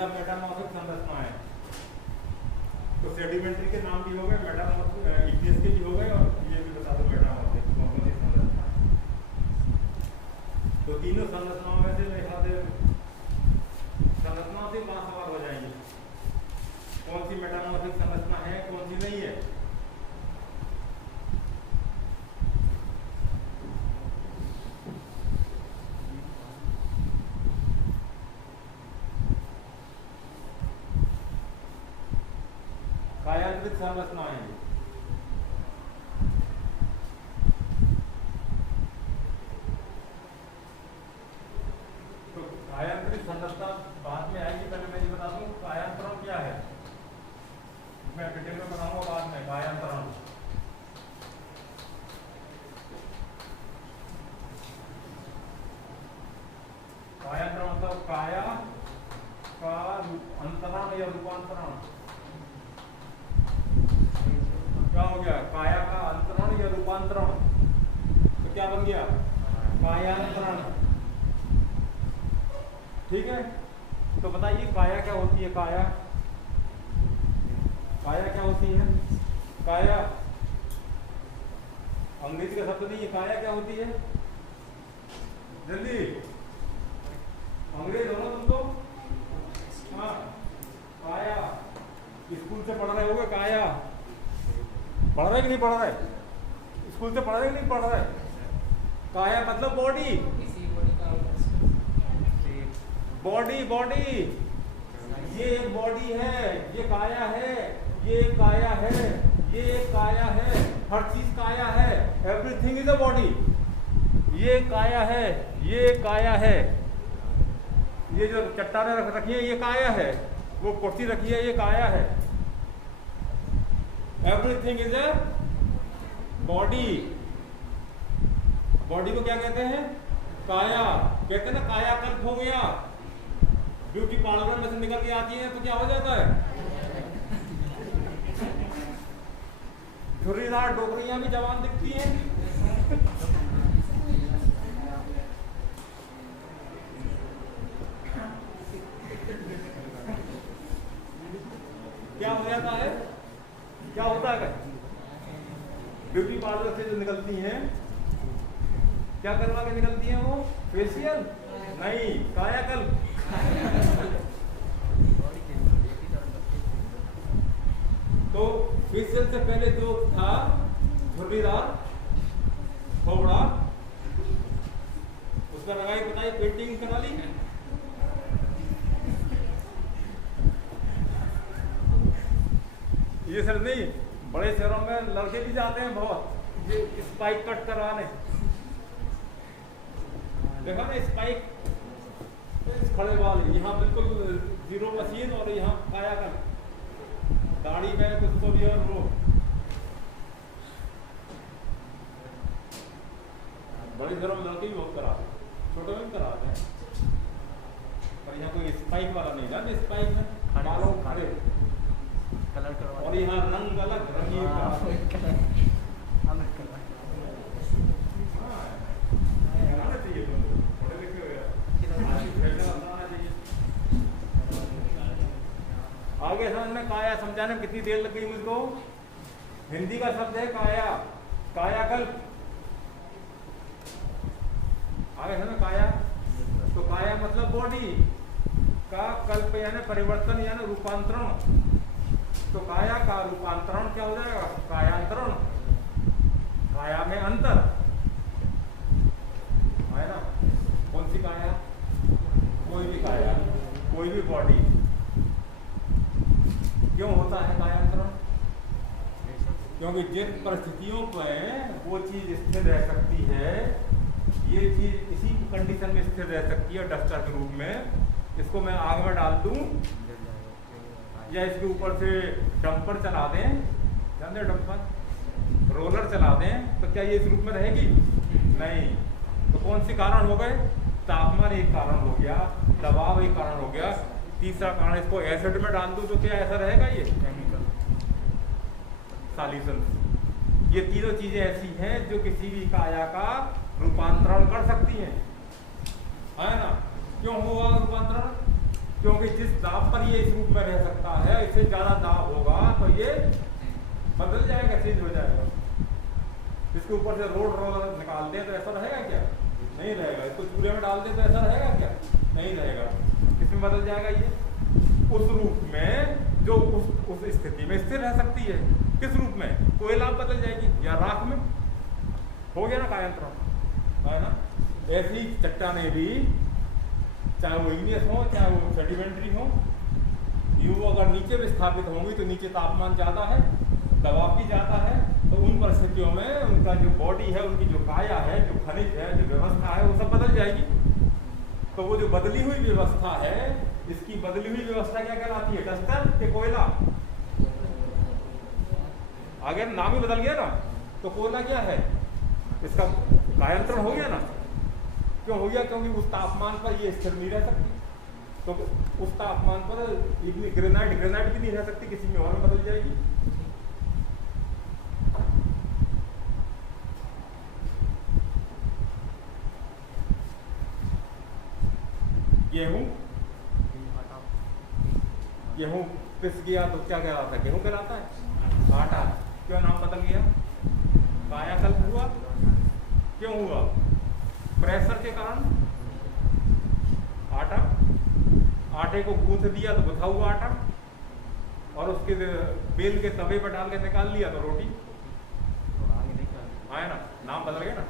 सब मेटामॉर्फिक संरचना है। तो सेडिमेंट्री के नाम भी हो गए, मेटामॉर्फिक इग्नियस के भी हो गए, और ये भी बता दो मेटामॉर्फिक कौन सी संरचना है। तो तीनों संरचनाओं में से मेरे ख्याल से संरचनाओं से 5 सवाल हो जाएंगे। कौन सी मेटामॉर्फिक संरचना है, कौन सी नहीं है। कायांतरित संरचना है। तो कायांतरित संरचना बाद में आएगी, पहले मैं ये बता दूं कायांतरण क्या है। मैं डिटेल में बताऊंगा बाद में। कायांतरण मतलब काया का अंतरण या रूपांतरण। क्या हो गया? काया का अंतरण या रूपांतरण, तो क्या बन गया? कायांतरण। ठीक है, तो बताइए काया क्या होती है? काया क्या होती है? काया अंग्रेजी का शब्द नहीं है। काया क्या होती है? जल्दी, अंग्रेज हो ना तुम तो। हाँ, काया स्कूल से पढ़ रहे होगे। काया पढ़ रहे कि नहीं पढ़ रहे? स्कूल से पढ़ रहे कि नहीं पढ़ रहे? काया मतलब बॉडी, बॉडी। ये एक बॉडी है, ये काया है, ये काया है, ये काया है। हर चीज काया है। Everything is a body. ये काया है, ये काया है। ये जो चट्टानें रख रखी है ये काया है। वो कुर्सी रखी है ये काया है। Everything is a body. Body को क्या कहते हैं? काया। कहते हैं ना कायाकल्प हो गया। ब्यूटी पार्लर में से निकल के आती है तो क्या हो जाता है? झुर्रीदार डोकरियां भी जवान दिखती हैं। क्या हो जाता है? क्या होता है? ब्यूटी पार्लर से जो निकलती हैं, क्या करवा के निकलती हैं वो? फेशियल नहीं, कायाकल्प। तो फेशियल से पहले जो था झुर्रीदार खोपड़ा, उसका लगाई बताई पेंटिंग करा ली। ये सर नहीं, बड़े शहरों में लड़के भी जाते हैं बहुत, ये स्पाइक कट करवाने। देखा ना स्पाइक खड़े वाले, यहाँ बिल्कुल जीरो मशीन और यहाँ काया कर दाढ़ी में कुछ तो भी और वो बड़ी शहरों में लड़के भी बहुत कराते, छोटे में भी कराते हैं। पर यहाँ कोई स्पाइक वाला नहीं ना, स्पाइक में बालों खड़े कलर करवा और यहाँ रंग अलग रंगीन आगे समझ में। काया समझाने में कितनी देर लग गई मुझको। हिंदी का शब्द है काया, कायाकल्प। आगे समझ काया, तो काया मतलब बॉडी का, कल्प यानी परिवर्तन यानी रूपांतरण। तो काया का रूपांतरण क्या हो जाएगा? कायांतरण। काया में अंतर है ना। कौन सी काया? कोई भी काया, कोई भी बॉडी। क्यों होता है कायांतरण? क्योंकि जिन परिस्थितियों में वो चीज स्थिर रह सकती है, ये चीज इसी कंडीशन में स्थिर रह सकती है डस्टर के रूप में। इसको मैं आग में डाल दूं या इसके ऊपर से डंपर चला दें, जानते डंपर, रोलर चला दें, तो क्या ये इस रूप में रहेगी? नहीं। तो कौन सी कारण हो गए? तापमान एक कारण हो गया, दबाव एक कारण हो गया, तीसरा कारण इसको एसिड में डाल दूं तो क्या ऐसा रहेगा? ये केमिकल सॉल्यूशन। ये तीनों चीजें ऐसी हैं जो किसी भी काया का रूपांतरण कर सकती हैं, है ना। क्यों हुआ रूपांतरण? क्योंकि जिस दाब पर ये इस रूप में रह सकता है, इससे ज्यादा दाब होगा तो ये बदल जाएगा, चेंज हो जाएगा। इसके ऊपर से रोलर निकाल दें तो ऐसा रहेगा क्या? नहीं रहेगा। इसको चूल्हे में डाल दें तो ऐसा रहेगा क्या? नहीं रहेगा। इसमें बदल जाएगा ये उस रूप में जो उस स्थिति में स्थिर रह सकती है। किस रूप में? कोयला बदल जाएगी या राख में। हो गया ना कायांतरण, है ना? ऐसी चट्टानें भी, चाहे वो इग्नियस हो चाहे वो सेडिमेंट्री हो, यूं अगर नीचे विस्थापित होंगी तो नीचे तापमान ज़्यादा है, दबाव भी ज़्यादा है, तो उन परिस्थितियों में उनका जो बॉडी है, उनकी जो काया है, जो खनिज है, जो व्यवस्था है, वो सब बदल जाएगी। तो वो जो बदली हुई व्यवस्था है, इसकी बदली हुई व्यवस्था क्या कहलाती है? डस्टर के कोयला। आगे नाम ही बदल गया ना, तो कोयला क्या है? इसका कायांतरण हो गया ना। क्यों हो गया? क्योंकि उस तापमान पर ये स्थिर नहीं रह सकती। तो उस तापमान पर ग्रेनाइट भी नहीं रह सकती, किसी में और में बदल जाएगी। गेहूं पिस गया तो क्या कहलाता है? गेहूं कहलाता है। आटा क्यों नाम बदल गया? कायाकल्प हुआ। क्यों हुआ? प्रेशर के कारण। आटे को गूंथ दिया तो गुथा हुआ आटा, और उसके बेल के तवे पर डाल के निकाल लिया तो रोटी। आया ना, नाम बदल गया ना।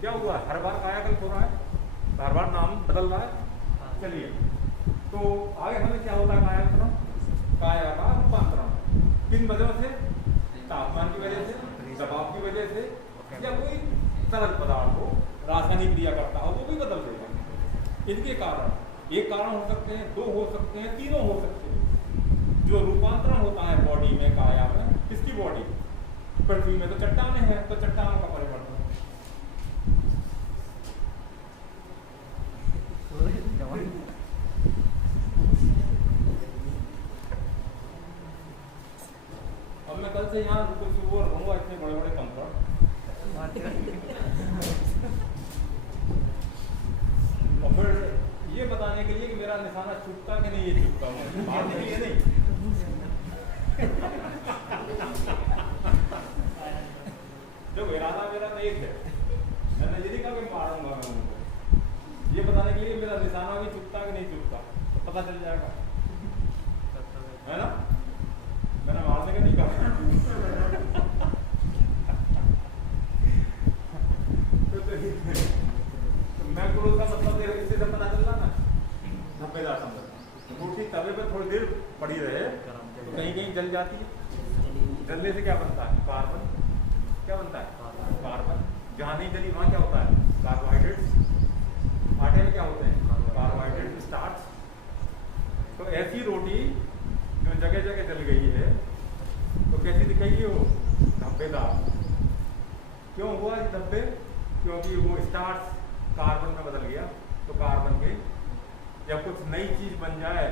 क्या हुआ? हर बार कायाकल्प हो रहा है, हर बार नाम बदल रहा है। चलिए, तो आगे हमें क्या होता है? कायांतरण, काया का रूपांतरण। किन वजह से? तापमान की वजह से, दबाव की वजह से, या कोई तरल पदार्थ हो, रासायनिक क्रिया करता हो, वो भी बदल देगा। इनके कारण एक कारण हो सकते हैं, दो हो सकते हैं, तीनों हो सकते हैं। जो रूपांतरण होता है बॉडी में, काया में, किसकी बॉडी? पृथ्वी में तो चट्टानें हैं, तो चट्टानों का परिवर्तन। अब मैं कल से यहाँ कुछ वो रहूंगा, इतने बड़े बड़े कंकड़। और फिर ये बताने के लिए कि मेरा निशाना चुपता कि नहीं, ये चुपता हूँ, मारने के लिए नहीं। जो इरादा मेरा तो एक है, मैंने ये नहीं कहा कि मारूंगा मैं उनको। ये बताने के लिए मेरा निशाना भी चुपता कि नहीं चुपता, तो पता चल जाएगा, है ना? मैंने मारने का नहीं कहा। मैक्रोज का मतलब इससे तो पता चल रहा ना, धब्बेदार समझ। रोटी तवे पे थोड़ी देर पड़ी रहे तो कहीं कहीं जल जाती है। जलने से क्या बनता है? कार्बन। क्या बनता है? कार्बन। जहाँ नहीं जली वहाँ क्या होता है? कार्बोहाइड्रेट्स। आटे में क्या होते हैं? Carbohydrate, starch. तो ऐसी रोटी जो जगह जगह जल गई है तो कैसी दिखेगी? वो धब्बेदार। क्यों हुआ इस धब्बे? क्योंकि वो स्टार्च कार्बन में बदल गया। तो कार्बन के या कुछ नई चीज बन जाए,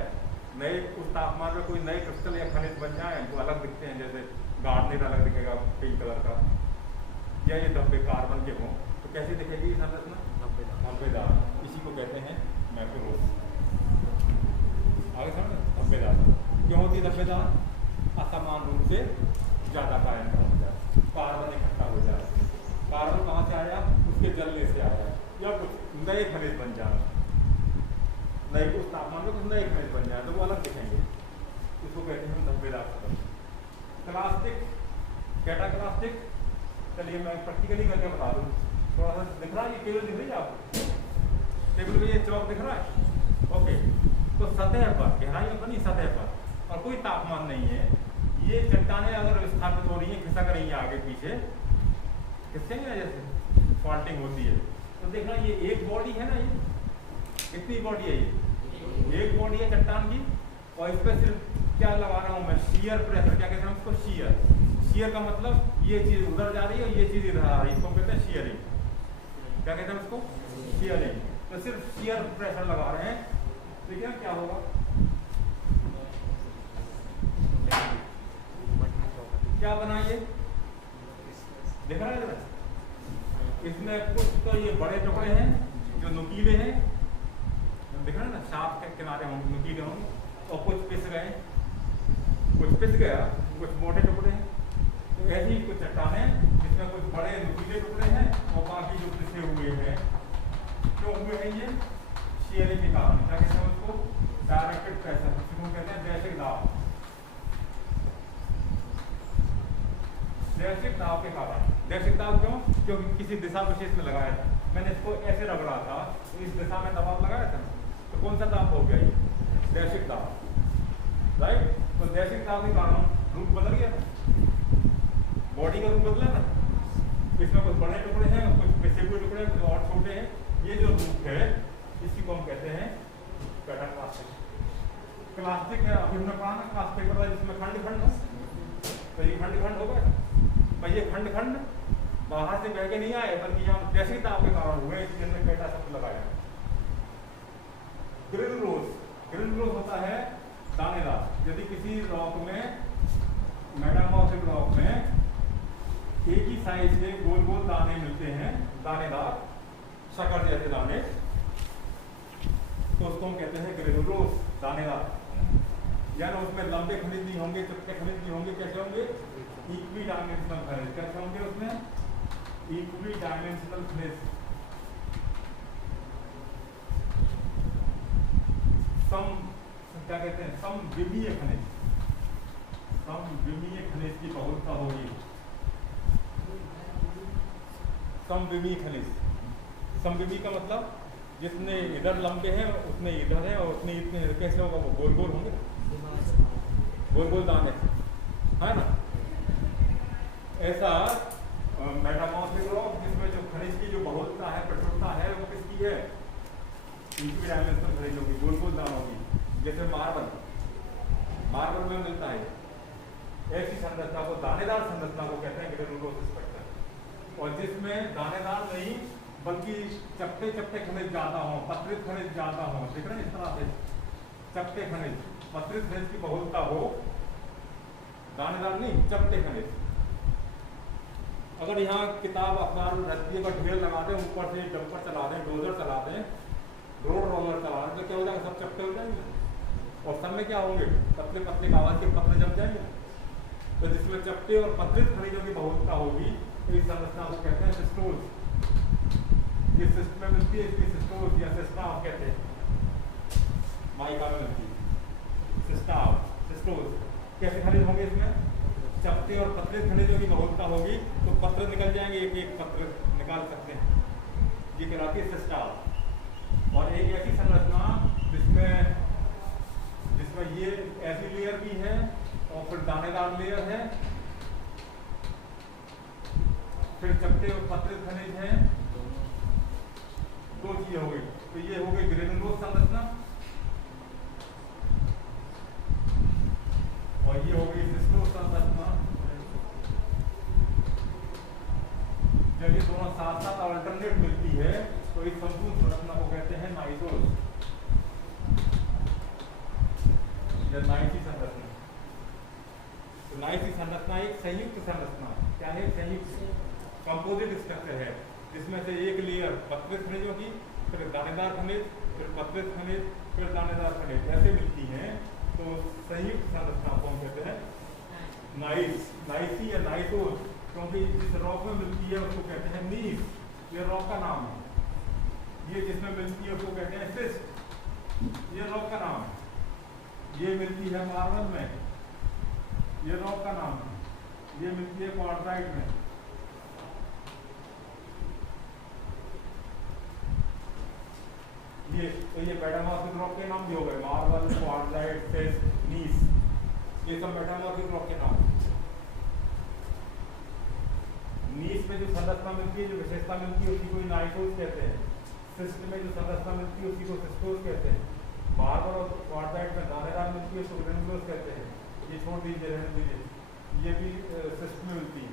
नए उस तापमान में कोई नए क्रिस्टल या खनिज बन जाए तो अलग दिखते हैं, जैसे गार्नेट अलग दिखेगा पिंक कलर का, या ये धब्बे कार्बन के हों तो कैसी दिखेगी संरचना? धब्बेदार। इसी को कहते हैं मैक्रोज। आगे समझ? धब्बेदार। क्यों होती धब्बेदार? असमान रूप से ज्यादा कायांतरण हो जाए, कार्बन इकट्ठा हो जाए। कार्बन कहाँ से आया? उसके जलने से आया, या कुछ नए खनिज बन जाए, नए उस तापमान में कुछ नए खनिज बन जाए तो वो अलग दिखेंगे। इसको कहते हैं धब्बेदार सतह। क्लास्टिक, कैटाक्लास्टिक। चलिए मैं प्रैक्टिकली करके बता दूँ। थोड़ा सा दिख रहा है? ये टेबल दिख रही है आपको? टेबल में ये चौक दिख रहा है? ओके। तो सतह पर, गहराई में बनी सतह पर, और कोई तापमान नहीं है, ये चट्टानें अगर विस्थापित हो रही हैं, खिसक रही हैं आगे पीछे, खिसकेंगे ना, जैसे फॉल्टिंग होती है, तो देखना ये एक बॉडी है ना, ये कितनी बॉडी है? ये एक बॉडी है चट्टान की, और इस पर सिर्फ क्या लगा रहा हूँ मैं? Shear pressure. क्या कहते हैं उसको? शियर। शियर का मतलब ये चीज उधर जा रही है और ये चीज इधर आ रही है, इसको कहते हैं शियरिंग। क्या कहते हैं उसको? शियरिंग। तो सिर्फ शियर प्रेशर लगा रहे हैं, देखिए क्या होगा। क्या बना ये? दिख रहा है? इसमें कुछ तो ये बड़े टुकड़े हैं जो नुकीले हैं, देखा ना शाफ्ट के किनारे होंगे, नुकीले होंगे, और कुछ पिस गए, कुछ पिस गया, कुछ मोटे टुकड़े हैं। तो ऐसी कुछ चट्टानें जिसमें कुछ बड़े नुकीले टुकड़े हैं और बाकी जो पिसे हुए हैं, क्यों हुए हैं ये? शेयरिंग के कारण। क्या कहते हैं उसको? डायरेक्टेड प्रेशर, जिसको कहते हैं दैशिक दाब। दैशिक दाब के कारण। दैशिक दाब क्यों? क्योंकि किसी दिशा विशेष में लगाया था, मैंने इसको ऐसे रगड़ा था तो इस दिशा में दबाव लगाया था, तो कौन सा दाब हो गया ये? दैशिक दाब, राइट। तो दैशिक दाब के कारण रूप बदल गया था, बॉडी का रूप बदला ना। इसमें कुछ बड़े टुकड़े हैं, कुछ पिसे हुए टुकड़े हैं, कुछ और छोटे हैं। ये जो रूप है इसी को हम कहते हैं पेटाक्लास्टिक। क्लास्टिक है, अभी हमने पढ़ा ना क्लास्टिक वाला, जिसमें खंड खंड हो, तो ये खंड खंड होगा भाई। ये खंड खंड बाहर से बह के नहीं आए, बल्कि यहाँ दैशिक दाब के कारण हुए, इसलिए हमने पेटा शब्द लगाया। ग्रेनुलोस, ग्रेनुलोस होता है दानेदार। यदि किसी रॉक में, मेटामॉर्फिक रॉक में एक ही साइज के गोल गोल दाने मिलते हैं, दानेदार शक्कर जैसे दाने, तो उसको हम कहते हैं ग्रेनुलोस, दानेदार। यानी उसमें लंबे खनिज नहीं होंगे, चपटे खनिज नहीं होंगे। कैसे होंगे? इक्वी डायमेंशनल खनिज। कैसे होंगे उसमें? इक्वी डायमेंशनल खनिज। क्या कहते हैं? समविमीय खनिज। समविमीय खनिज की बहुलता होगी। समविमीय खनिज, समविमीय का मतलब जितने इधर लंबे हैं उतने इधर है, और उतने इतने। कैसे होगा? वो गोल गोल होंगे, गोल गोल दाने, है ना। ऐसा मेटामॉर्फिक रॉक जिसमें जो खनिज की जो बहुलता है, प्रचुरता है, वो किसकी है? इक्वी डायमेंशनल खनिज होगी, गोल गोल दान होगी। जैसे मार्बल, मार्बल में मिलता है। ऐसी संरचना को, दानेदार संरचना को कहते हैं ग्रेनुलोस स्ट्रक्चर। और जिसमें दानेदार नहीं बल्कि चपटे चपटे खनिज ज्यादा हो, पत्रित खनिज ज्यादा हो, देख रहे हैं इस तरह से, चपटे खनिज, पत्रित खनिज की बहुलता हो, दानेदार नहीं, चपटे खनिज। अगर यहाँ किताब अखबार रस्सियों का ढेर लगा दें, ऊपर से डंपर चला दें, डोजर चला दें, रोड रोलर चला दें, तो क्या हो जाएगा? सब चपटे हो जाएंगे, और सब में क्या होंगे? पतले पतले कागज के पतले जम जाएंगे। तो जिसमें चपटे और पत्रित खनिजों की बहुलता होगी, तो इस संरचना को कहते हैं सिस्टोज। ये सिस्ट में मिलती है, इसकी सिस्टोज या सिस्टाव कहते हैं। माइका में मिलती है सिस्टाव, सिस्टोज। कैसे खनिज होंगे इसमें? चपटे और पत्रित खनिजों की बहुलता होगी, तो पत्र निकल जाएंगे, एक एक पत्र निकाल सकते हैं, ये कहलाती है सिस्टाव। और एक ऐसी संरचना जिसमें ये ऐसी लेयर भी है और फिर दानेदार लेयर है, फिर चपटे और पत्रित खनिज हैं, दो चीजें हो गई। तो ये हो गई ग्रेनुलोस संरचना, और ये हो गई सिस्टोज संरचना। जब ये दोनों साथ साथ अल्टरनेट मिलती है, तो इस संपूर्ण संरचना को कहते हैं नाइसोस या नाइसी संरचना। तो नाइसी संरचना एक संयुक्त संरचना, क्या है? संयुक्त कंपोजिट स्ट्रक्चर है, जिसमें से एक लेयर पत्रित खनिजों की, फिर दानेदार खनिज, फिर पत्रित खनिज, फिर दानेदार खनिज, ऐसे मिलती हैं। तो संयुक्त संरचना को हम कहते हैं नाइस, नाइसी या नाइसोस। क्योंकि जिस रॉक में मिलती है उसको कहते हैं नीस, ये रॉक का नाम है। ये जिसमें मिलती है उसको कहते हैं सिस्ट, ये रॉक का नाम है। ये मिलती है मार्बल में, ये रॉक का नाम है। ये मिलती है क्वार्टराइट में, ये तो ये मेटामॉर्फिक रॉक के नाम भी हो गए, मार्बल, क्वार्टराइट, सिस्ट, नीस, ये सब मेटामॉर्फिक रॉक के नाम। नीस में जो संरचना मिलती है, जो विशेषता मिलती है, उसी को नाइसोस कहते हैं। सिस्ट में जो संरचना मिलती है, उसी को सिस्टोस कहते हैं। मार्बल और क्वार्टराइट में दानेदार मिलती है, उसको ग्रेनुलोस कहते हैं। ये छोड़ दीजिए, रहने दीजिए, ये भी सिस्ट में मिलती है।